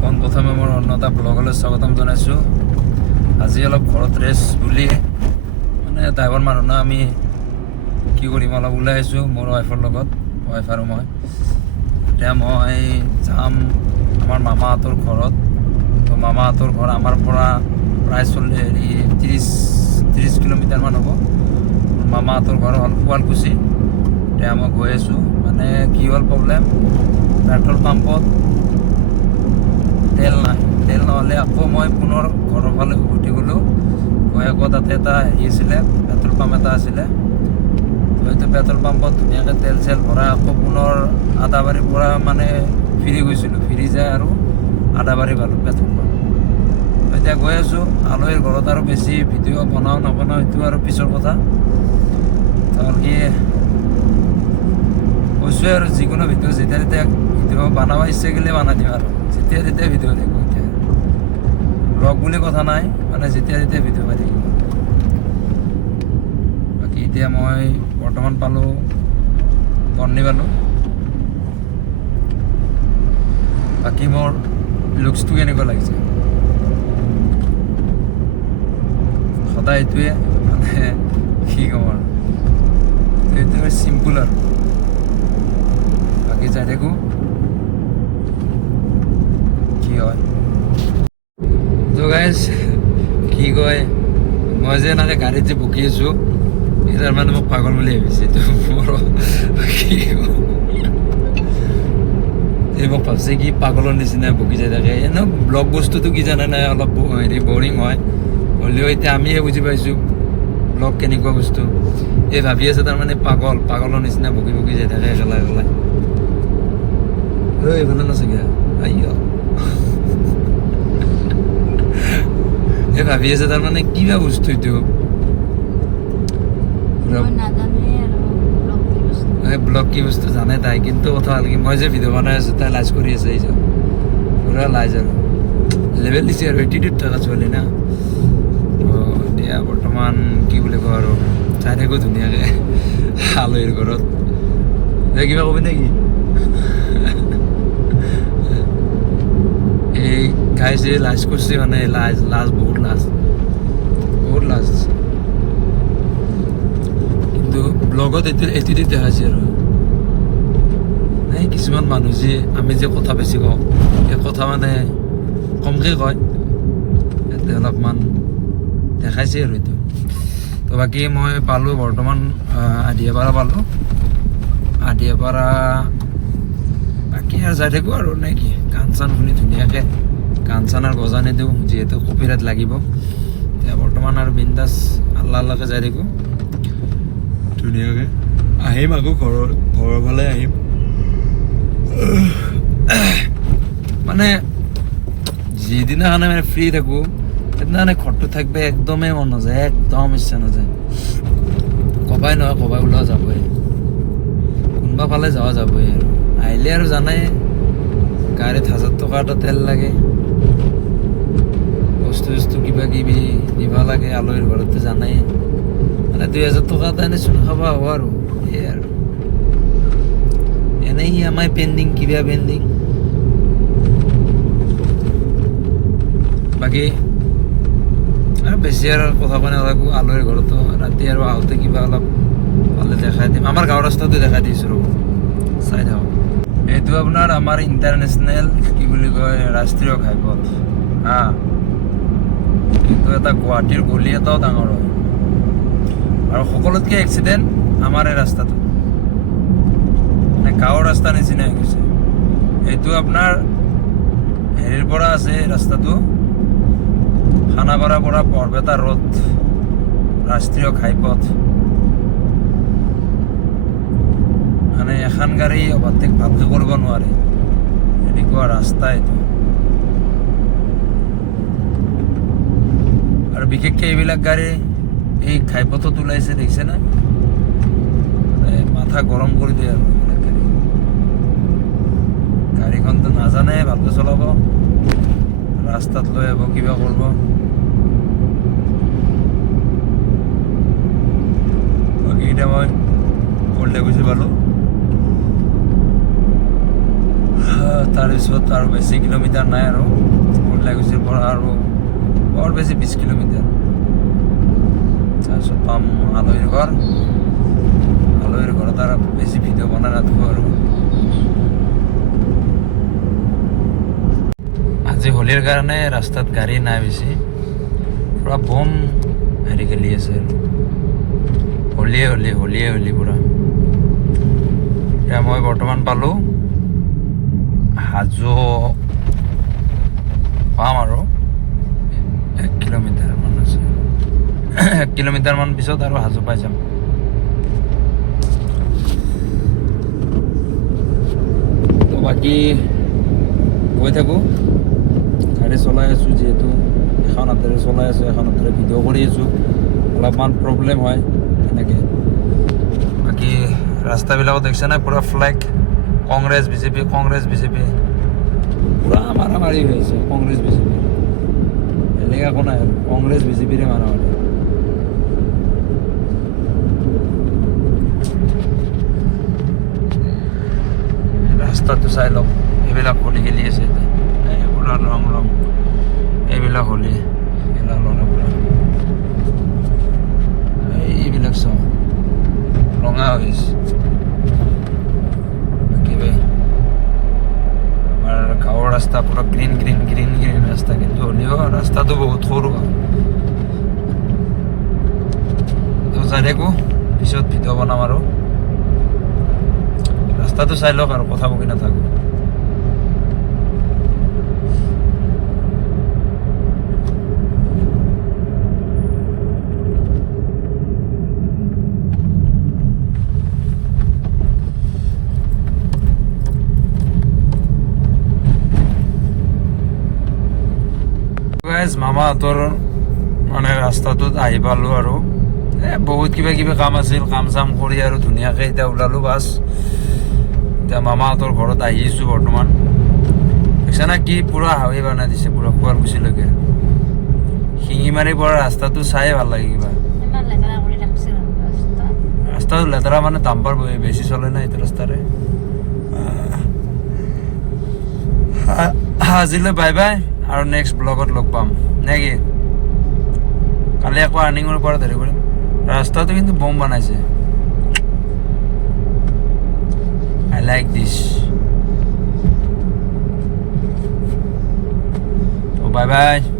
পোনপ্ৰথমে মোৰ অন্য এটা ব্লগলৈ স্বাগতম জনাইছোঁ। আজি অলপ ঘৰত ৰেষ্ট বুলি মানে ড্ৰাইভাৰ মানুহ না, আমি কি কৰিম অলপ ওলাই আহিছোঁ মোৰ ৱাইফৰ লগত, ৱাইফ আৰু মই। এতিয়া মই যাম আমাৰ মামাহঁতৰ ঘৰত। তো মামাহঁতৰ ঘৰ আমাৰ পৰা প্ৰায় 30 কিলোমিটাৰমান হ'ব। মামাহঁতৰ ঘৰ হ'ল শুৱালকুছি। এতিয়া মই গৈ আছোঁ, মানে কি হ'ল প্ৰব্লেম, পেট্ৰল পাম্পত তেল নাই। তেল নহ'লে আকৌ মই পুনৰ ঘৰৰ ফালে উভতি গ'লোঁ। গৈ আকৌ তাতে এটা হেৰি আছিলে, পেট্ৰল পাম্প এটা আছিলে। হয়তো পেট্ৰল পাম্পত ধুনীয়াকৈ তেল চেল ভৰাই আকৌ পুনৰ আদাবাৰীৰ পৰা মানে ফিৰি গৈছিলোঁ। ফিৰি যায় আৰু আদাবাৰী পালোঁ পেট্ৰল পাম্প। এতিয়া গৈ আছোঁ আলহীৰ ঘৰত, আৰু বেছি ভিডিঅ' বনাওঁ নবনাওঁ সেইটো আৰু পিছৰ কথা। কি কৈছোঁ আৰু যিকোনো ভিডিঅ' যেতিয়া তেতিয়া ভিডিঅ' বনাব ইচ্ছা গ'লে বনাই দিম, আৰু যেতিয়া তেতিয়া ভিডিঅ' থাকিব। এতিয়া ব্লগ বুলি কথা নাই, মানে যেতিয়া তেতিয়া ভিডিঅ' পাই থাকিব। বাকী এতিয়া মই বৰ্তমান পালোঁ কৰ্ণি পালোঁ। বাকী মোৰ লুকছটো কেনেকুৱা লাগিছে? সদায় এইটোৱে, মানে কি ক'ম আৰু, এইটোৱে চিম্পুল আৰু। বাকী যাই থাকোঁ কি হয়। তো গাইজ কি কয়, মই যে এনেকৈ গাড়ীত যে বকি আছোঁ, তাৰ মানে মোক পাগল বুলি ভাবিছে। এইটো মোৰ কি এই মোক ভাবছে কি পাগলৰ নিচিনা বকি যাই থাকে। এনেও ব্লগ বস্তুটো কি জানে নাই, অলপ হেৰি বৰিং হয়। হ'লেও এতিয়া আমিহে বুজি পাইছোঁ ব্লগ কেনেকুৱা বস্তু। এই ভাবি আছে তাৰমানে পাগলৰ নিচিনা বকি বকি যাই থাকে একেলাই একেলাই। এইফালে নাচাগে এই ভাবি আছে তাৰমানে কিবা বস্তু এইটো। ব্লগ কি বস্তু জানে তাই, কিন্তু কথা হ'ল কি, মই যে ভিডিঅ' বনাই আছোঁ তাই লাজ কৰি আছে। এই পুৰা লাজ আৰু লেভেল দিছে আৰু এটিটিউড থকা ছোৱালী না। এতিয়া বৰ্তমান কি বুলি কওঁ আৰু, চাই থাকোঁ ধুনীয়াকৈ আলহীৰ ঘৰত। কিবা কবি নেকি? এই খাইছে লাজ কৰিছে, মানে লাজ বহুত লাজ। কিন্তু ব্লগত এইটো দেখাইছে আৰু এই কিছুমান মানুহ যে আমি যে কথা বেছি কওঁ, এই কথা মানে কমকৈ কয়, ইয়াতে অলপমান দেখাইছে আৰু এইটো। তো বাকী মই পালোঁ বৰ্তমান আদিয়াপাৰা পালোঁ। আদিয়াপাৰা বাকী আৰু যাই থাকোঁ আৰু নে কি, গান চান শুনি ধুনীয়াকৈ গান চান আৰু বজাই নিদিওঁ, যিহেতু কপিৰাইট লাগিব। এতিয়া বৰ্তমান আৰু বিন্দাছ আল্লাহকে যাই থাকোঁ ধুনীয়াকৈ। আহিম আকৌ ঘৰৰ ফালে আহিম। মানে যিদিনাখনে মানে ফ্ৰী থাকোঁ সেইদিনাখনে ঘৰটো থাকিব একদমেই মন নাযায়, একদম ইচ্ছা নাযায়। কবাই নহয় কবাই ওলোৱা যাবই, কোনোবা ফালে যোৱা যাবই। আৰু আহিলে আৰু জানাই গাড়ীত 1000 টকা এটা তেল লাগে, বস্তু কিবা কিবি নিবা লাগে। আলহীৰ ঘৰততো জানাই মানে 2000 টকা এটা এনেই চুন খাব হ'ব আৰু এই আৰু এনেই EMI পেণ্ডিং, কিবা পেণ্ডিং। বাকী আৰু বেছি আৰু কথা কৈ নাথাকোঁ। আলহীৰ ঘৰতো ৰাতি আৰু আহোঁতে কিবা অলপ পালে দেখাই দিম। আমাৰ গাঁৱৰ ৰাস্তাটো দেখাই দিছোঁ ৰ'ব, চাই থাকক। এইটো আপোনাৰ আমাৰ ইণ্টাৰনেশ্যনেল কি বুলি কয়, ৰাষ্ট্ৰীয় ঘাইপথ হা। কিন্তু এটা গুৱাহাটীৰ গলি এটাও ডাঙৰ হয়, আৰু সকলোতকৈ এক্সিডেণ্ট আমাৰ এই ৰাস্তাটো, মানে গাঁৱৰ ৰাস্তা নিচিনা হৈ গৈছে। এইটো আপোনাৰ হেৰিৰ পৰা আছে ৰাস্তাটো, খানাপাৰাৰ পৰা বৰপেটা ৰোড ৰাষ্ট্ৰীয় ঘাইপথ। মানে এখন গাড়ী অভাৰটেক ভালকৈ কৰিব নোৱাৰে, এনেকুৱা ৰাস্তা এইটো। আৰু বিশেষকৈ এইবিলাক গাড়ী এই ঘাইপথত ওলাইছে, দেখিছে না, মাথা গৰম কৰি দিয়ে আৰু এইবিলাক গাড়ী। গাড়ীখনতো নাজানে ভালকৈ চলাব, ৰাস্তাত লৈ আহিব, কিবা কৰিব। বাকী এতিয়া মই ওল্টাই গুচি পালোঁ। তাৰপিছত আৰু বেছি কিলোমিটাৰ নাই আৰু কটলাগুছিৰ পৰা আৰু বৰ বেছি 20 কিলোমিটাৰ তাৰপিছত পাম আলহীৰ ঘৰত আৰু বেছি ভিডিঅ' বনাই নাথাকোঁ আৰু আজি হোলীৰ কাৰণে ৰাস্তাত গাড়ী নাই বেছি পুৰা বম হেৰি খেলি আছে আৰু হোলী পুৰা এতিয়া মই বৰ্তমান পালোঁ হাজো পাম আৰু 1 কিলোমিটাৰ মান আছে 1 কিলোমিটাৰ মান পিছত আৰু হাজো পাই যাম তো বাকী গৈ থাকোঁ গাড়ী চলাই আছোঁ যিহেতু এখন হাতেৰে চলাই আছোঁ এখন হাতেৰে ভিডিঅ' কৰি আছোঁ অলপমান প্ৰব্লেম হয় এনেকৈ বাকী ৰাস্তাবিলাকত দেখিছে নাই পুৰা ফ্লেগ কংগ্ৰেছ বিজেপি পুৰা মাৰামাৰি হৈ আছে কংগ্ৰেছ বিজেপি বেলেগ একো নাই আৰু কংগ্ৰেছ বিজেপিৰে মাৰামাৰি ৰাস্তাটো চাই লওক এইবিলাক হোলী খেলি আছে পুৰা ৰং এইবিলাক হোলী খেলা ল'ৰাবোৰে এইবিলাক চাওঁ ৰঙা হৈ আছে আমাৰ গাঁৱৰ ৰাস্তা পুৰা গ্ৰীণ ৰাস্তা কিন্তু হ'লেও ৰাস্তাটো বহুত সৰু তো যাই থাকোঁ পিছত ভিডিঅ' বনাম আৰু ৰাস্তাটো চাই লওক আৰু কথা বকি নাথাকোঁ মামাহঁতৰ মানে ৰাস্তাটোত আহি পালোঁ আৰু বহুত কিবা কাম আছিল কাম চাম কৰি আৰু ধুনীয়াকৈ এতিয়া ওলালোঁ বাছ এতিয়া মামাহঁতৰ ঘৰত আহিছোঁ বৰ্তমান দেখিছা না কি পুৰা হাৱে বনাই দিছে পুৰা শুৱালকুছিলৈকে শিঙিমাৰীৰ পৰা ৰাস্তাটো চাই ভাল লাগে কিবা ৰাস্তাটো লেতেৰা মানে ডাম্পাৰ বেছি চলে না এইটো ৰাস্তাৰে আজিলৈ বাই বাই আৰু নেক্সট ব্লগত লগ পাম নে কি কালি আকৌ আৰ্নিঙৰ পৰা ধৰি কৰিম ৰাস্তাটো কিন্তু বম বনাইছে I like this so bye bye